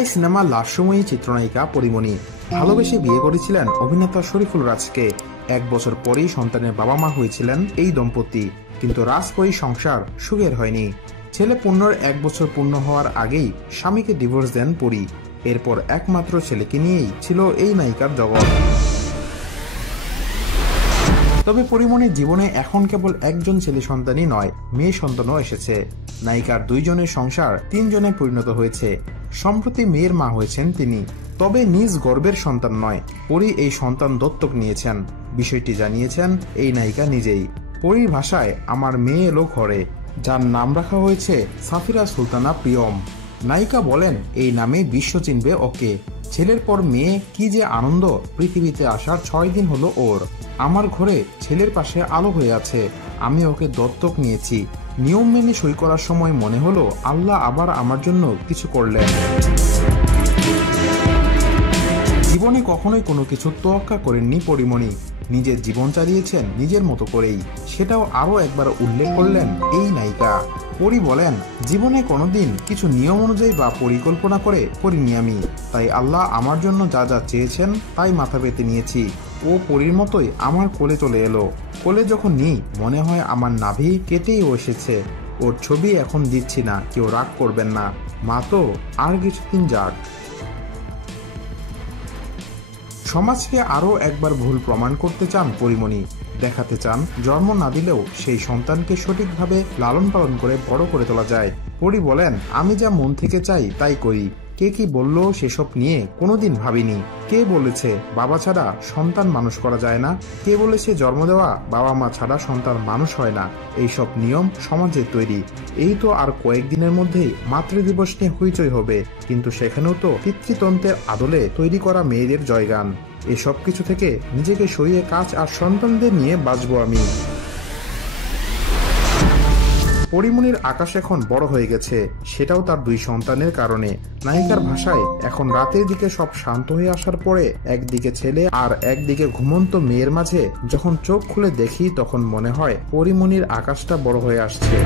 ঢাকায় সিনেমার লাস্যময়ী চিত্রনায়িকা পরীমণি ভালোবেসে বিয়ে করেছিলেন অভিনেতা শরীফুল রাজকে। 1 বছর পরেই সন্তানের বাবা মা হয়েছিলেন এই দম্পতি, কিন্তু রাজপরী সংসার সুখের হয়নি। ছেলে পূর্ণর 1 বছর পূর্ণ হওয়ার আগেই স্বামীকে ডিভোর্স দেন পরী। এরপর একমাত্র ছেলেকে নিয়েই ছিল এই নায়িকার জগৎ। তবে পরীমণির জীবনে এখন কেবল একজন ছেলে সন্তানই নয়, মেয়ে সন্তানও এসেছে। নায়িকার 2 জনের সংসার 3 জনে পরিণত হয়েছে। সম্প্রতি মেয়ের মা হয়েছেন তিনি, তবে নিজ গর্ভের সন্তান নয়, পরী এই সন্তান দত্তক নিয়েছেন। বিষয়টি জানিয়েছেন এই নায়িকা নিজেই। পরীর ভাষায়, আমার মেয়ে এলো ঘরে, যার নাম রাখা হয়েছে সাফিরা সুলতানা প্রিয়ম। নায়িকা বলেন, এই নামে বিশ্ব চিনবে ওকে। ছেলের পর মেয়ে, কি যে আনন্দ। পৃথিবীতে আসার 6 দিন হলো ওর। আমার ঘরে ছেলের পাশে আলো হয়ে আছে। আমি ওকে দত্তক নিয়েছি। নিয়ম মেনে সই করার সময় মনে হলো আল্লাহ আবার আমার জন্য কিছু করলেন। জীবনে কখনোই কোনো কিছু তোয়াক্কা করেননি পরীমণি। নিজের জীবন চালিয়েছেন নিজের মতো করেই, সেটাও আরো একবার উল্লেখ করলেন এই নায়িকা। পরী বলেন, জীবনে কোনোদিন কিছু নিয়ম অনুযায়ী বা পরিকল্পনা করে করিনি আমি, তাই আল্লাহ আমার জন্য যা যা চেয়েছেন তাই মাথা পেতে নিয়েছি। ও পরীর মতোই আমার কোলে চলে এলো। কোলে যখন নিই মনে হয় আমার নাভি কেটেই ও এসেছে। ওর ছবি এখন দিচ্ছি না, কেউ রাগ করবেন না। মা তো আর কিছুদিন যাক। সমাজকে আরও একবার ভুল প্রমাণ করতে চান পরীমণি। দেখাতে চান জন্ম না দিলেও সেই সন্তানকে সঠিকভাবে লালন পালন করে বড় করে তোলা যায়। পরী বলেন, আমি যা মন থেকে চাই তাই করি। কে কি বললো সেসব নিয়ে কোনোদিন ভাবিনি। কে বলেছে বাবা ছাড়া সন্তান মানুষ করা যায় না? কে বলেছে জন্ম দেওয়া বাবা মা ছাড়া সন্তান মানুষ হয় না? এইসব নিয়ম সমাজের তৈরি। এই তো আর কয়েকদিনের মধ্যেই মাতৃদিবস নিয়ে হইচই হবে, কিন্তু সেখানেও তো পিতৃতন্ত্রের আদলে তৈরি করা মেয়েদের জয়গান। এসব কিছু থেকে নিজেকে সরিয়ে কাজ আর সন্তানদের নিয়ে বাঁচবো আমি। পরীমণির আকাশ এখন বড় হয়ে গেছে, সেটাও তার 2 সন্তানের কারণে। নায়িকার ভাষায়, এখন রাতের দিকে সব শান্ত হয়ে আসার পরে একদিকে ছেলে আর একদিকে ঘুমন্ত মেয়ের মাঝে যখন চোখ খুলে দেখি তখন মনে হয় পরীমণির আকাশটা বড় হয়ে আসছে।